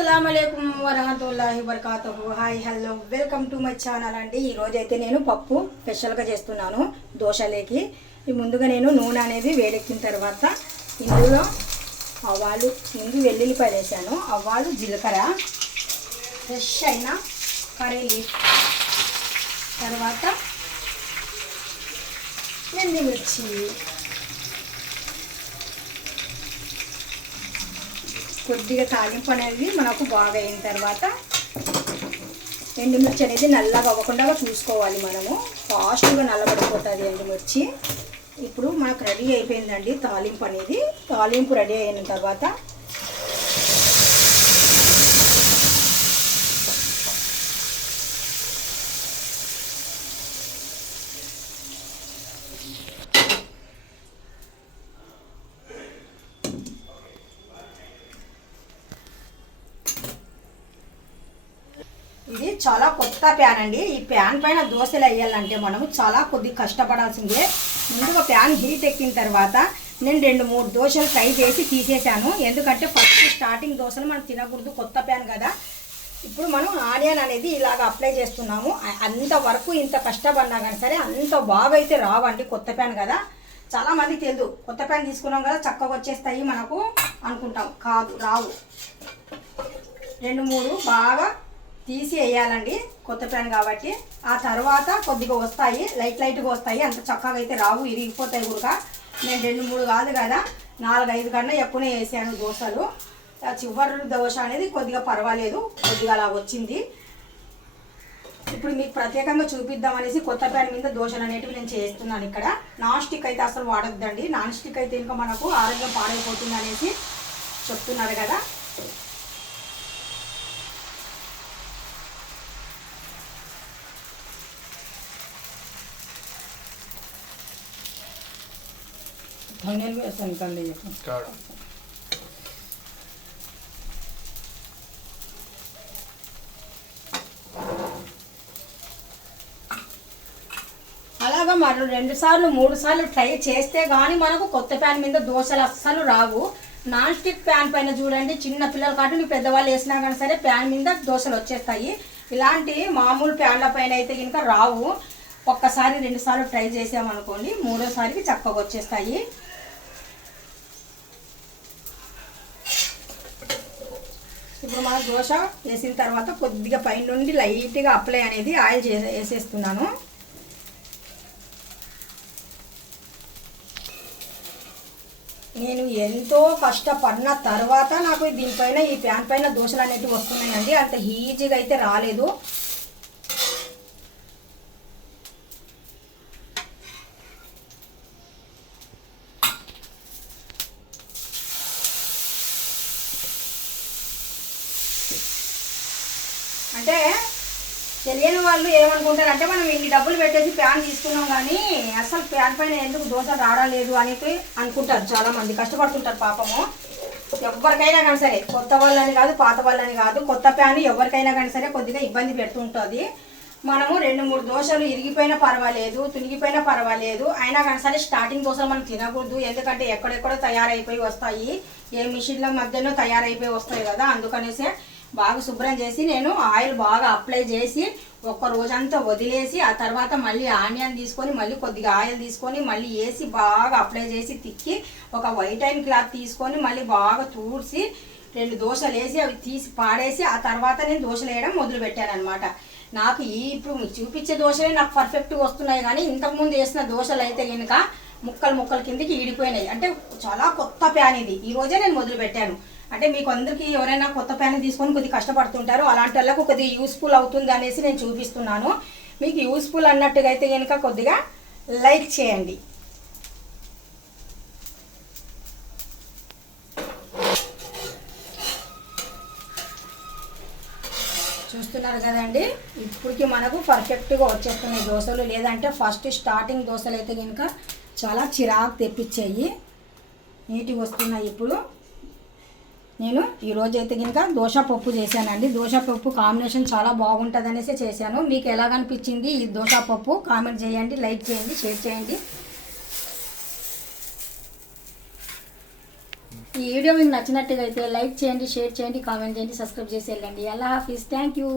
అస్సలామలైకుం వరహతుల్లాహి వరకాతో hi hello welcome to my channel అండి. ఈరోజు అయితే నేను పప్పు స్పెషల్గా చేస్తున్నాను దోశలేకి. ముందుగా నేను నూనె అనేది వేడెక్కిన తర్వాత ఇందులో అవ్వాలు ముందు వెల్లుల్లిపాయ వేసాను. అవ్వాలు జీలకర్ర ఫ్రెష్ అయిన కర్రీ లీఫ్ తర్వాత ఎండుమిర్చి. కొద్దిగా తాలింపు అనేది మనకు బాగా అయిన తర్వాత ఎండుమిర్చి అనేది నల్లగా అవ్వకుండా చూసుకోవాలి మనము. ఫాస్ట్గా నల్లబడిపోతుంది ఎండుమిర్చి. ఇప్పుడు మనకు రెడీ అయిపోయిందండి తాలింపు అనేది. తాలింపు రెడీ అయిన తర్వాత చాలా కొత్త ప్యాన్ అండి. ఈ ప్యాన్ పైన దోశలు వేయాలంటే మనము చాలా కొద్ది కష్టపడాల్సిందే. ముందుగా ప్యాన్ హీట్ ఎక్కిన తర్వాత నేను రెండు మూడు దోశలు ఫ్రై చేసి తీసేసాను ఎందుకంటే ఫస్ట్ స్టార్టింగ్ దోశలు మనం తినకూడదు కొత్త ప్యాన్ కదా. ఇప్పుడు మనం ఆనియన్ అనేది ఇలాగ అప్లై చేస్తున్నాము. అంతవరకు ఇంత కష్టపడినా కానీ సరే అంత బాగా అయితే రావండి కొత్త ప్యాన్ కదా. చాలామంది తెలియదు కొత్త ప్యాన్ తీసుకున్నాం కదా చక్కగా వచ్చేస్తాయి మనకు అనుకుంటాం. కాదు రావు. రెండు మూడు బాగా తీసి వేయాలండి కొత్త ప్యాన్ కాబట్టి. ఆ తర్వాత కొద్దిగా వస్తాయి లైట్ లైట్గా వస్తాయి. అంత చక్కగా అయితే రావు ఇరిగిపోతాయి కూడా నేను రెండు మూడు కాదు కదా నాలుగు ఐదు కన్నా ఎక్కువనే వేసాను దోశలు. ఆ చివరి దోశ అనేది కొద్దిగా పర్వాలేదు కొద్దిగా అలా వచ్చింది. ఇప్పుడు మీకు ప్రత్యేకంగా చూపిద్దాం అనేసి కొత్త ప్యాన్ మీద దోశలు అనేటివి నేను చేస్తున్నాను ఇక్కడ. నాన్ స్టిక్ అయితే అసలు వాడొద్దండి. నాన్ స్టిక్ అయితే ఇంకా మనకు ఆరోగ్యం పాడైపోతుంది అనేసి చెప్తున్నారు కదా. ధనియాలు వేస్తాను కండి కాడ అలాగా మరి రెండు సార్లు మూడు సార్లు ట్రై చేస్తే కానీ మనకు కొత్త ప్యాన్ మీద దోశలు అస్సలు రావు. నాన్ స్టిక్ ప్యాన్ పైన చూడండి చిన్న పిల్లలు కాటు మీ పెద్దవాళ్ళు వేసినా కానీ సరే ప్యాన్ మీద దోశలు వచ్చేస్తాయి. ఇలాంటి మామూలు ప్యాన్ల పైన అయితే ఇంకా రావు. ఒక్కసారి రెండుసార్లు ట్రై చేసామనుకోండి మూడోసారికి చక్కగా వచ్చేస్తాయి. ఇప్పుడు మన దోశ వేసిన తర్వాత కొద్దిగా పైన నుండి లైట్గా అప్లై అనేది ఆయిల్ చే వేసేస్తున్నాను. నేను ఎంతో కష్టపడిన తర్వాత నాకు దీనిపైన ఈ ప్యాన్ పైన దోశలు అనేవి వస్తున్నాయండి. అంత ఈజీగా అయితే రాలేదు. అంటే తెలియని వాళ్ళు ఏమనుకుంటారు అంటే మనం ఇన్ని డబ్బులు పెట్టేసి ప్యాన్ తీసుకున్నాం కానీ అసలు ప్యాన్ పైన ఎందుకు దోశ రావడం అనేది అనుకుంటారు చాలామంది కష్టపడుతుంటారు పాపము. ఎవరికైనా కానీ సరే కొత్త వాళ్ళని కాదు పాత వాళ్ళని కాదు కొత్త ప్యాన్ ఎవరికైనా కానీ సరే కొద్దిగా ఇబ్బంది పెడుతుంటుంది. మనము రెండు మూడు దోశలు ఇరిగిపోయినా పర్వాలేదు తునిగిపోయినా పర్వాలేదు. అయినా కానీ సరే స్టార్టింగ్ దోశలు మనం తినకూడదు. ఎందుకంటే ఎక్కడెక్కడో తయారైపోయి వస్తాయి. ఏ మిషన్ల మధ్యలో తయారైపోయి వస్తాయి కదా. అందుకనేసి బాగా శుభ్రం చేసి నేను ఆయిల్ బాగా అప్లై చేసి ఒక్క రోజంతా వదిలేసి ఆ తర్వాత మళ్ళీ ఆనియన్ తీసుకొని మళ్ళీ కొద్దిగా ఆయిల్ తీసుకొని మళ్ళీ వేసి బాగా అప్లై చేసి తిక్కి ఒక వైట్ అయిన క్లాత్ తీసుకొని మళ్ళీ బాగా తూడ్చి రెండు దోశలు వేసి అవి తీసి పాడేసి ఆ తర్వాత నేను దోశలు వేయడం మొదలుపెట్టాను అనమాట నాకు ఈ ఇప్పుడు చూపించే దోశలే నాకు పర్ఫెక్ట్గా వస్తున్నాయి కానీ ఇంతకుముందు వేసిన దోశలు అయితే కనుక ముక్కలు ముక్కల కిందకి ఈడిపోయినాయి. అంటే చాలా కొత్త ప్యాన్ ఇది. ఈ రోజే నేను మొదలుపెట్టాను. అంటే మీకు అందరికీ ఎవరైనా కొత్త ప్యాన్ తీసుకొని కొద్దిగా కష్టపడుతుంటారు అలాంటి వాళ్ళకు కొద్దిగా యూస్ఫుల్ అవుతుంది అనేసి నేను చూపిస్తున్నాను. మీకు యూస్ఫుల్ అన్నట్టుగా అయితే కనుక కొద్దిగా లైక్ చేయండి. చూస్తున్నారు కదండి? ఇప్పటికి మనకు పర్ఫెక్ట్గా వచ్చేస్తున్నాయి దోశలు. లేదంటే ఫస్ట్ స్టార్టింగ్ దోశలు అయితే కనుక చాలా చిరాకు తెప్పించాయి. నీటికి వస్తున్నాయి ఇప్పుడు. నేను ఈరోజు అయితే కనుక దోశ పప్పు చేశానండి. దోశ పప్పు కాంబినేషన్ చాలా బాగుంటుంది అనేసి చేశాను. మీకు ఎలా అనిపించింది ఈ దోశ పప్పు? కామెంట్ చేయండి లైక్ చేయండి షేర్ చేయండి. ఈ వీడియో మీకు నచ్చినట్టుగా అయితే లైక్ చేయండి షేర్ చేయండి కామెంట్ చేయండి సబ్స్క్రైబ్ చేసి వెళ్ళండి. అల్లా హాఫీస్. Thank you.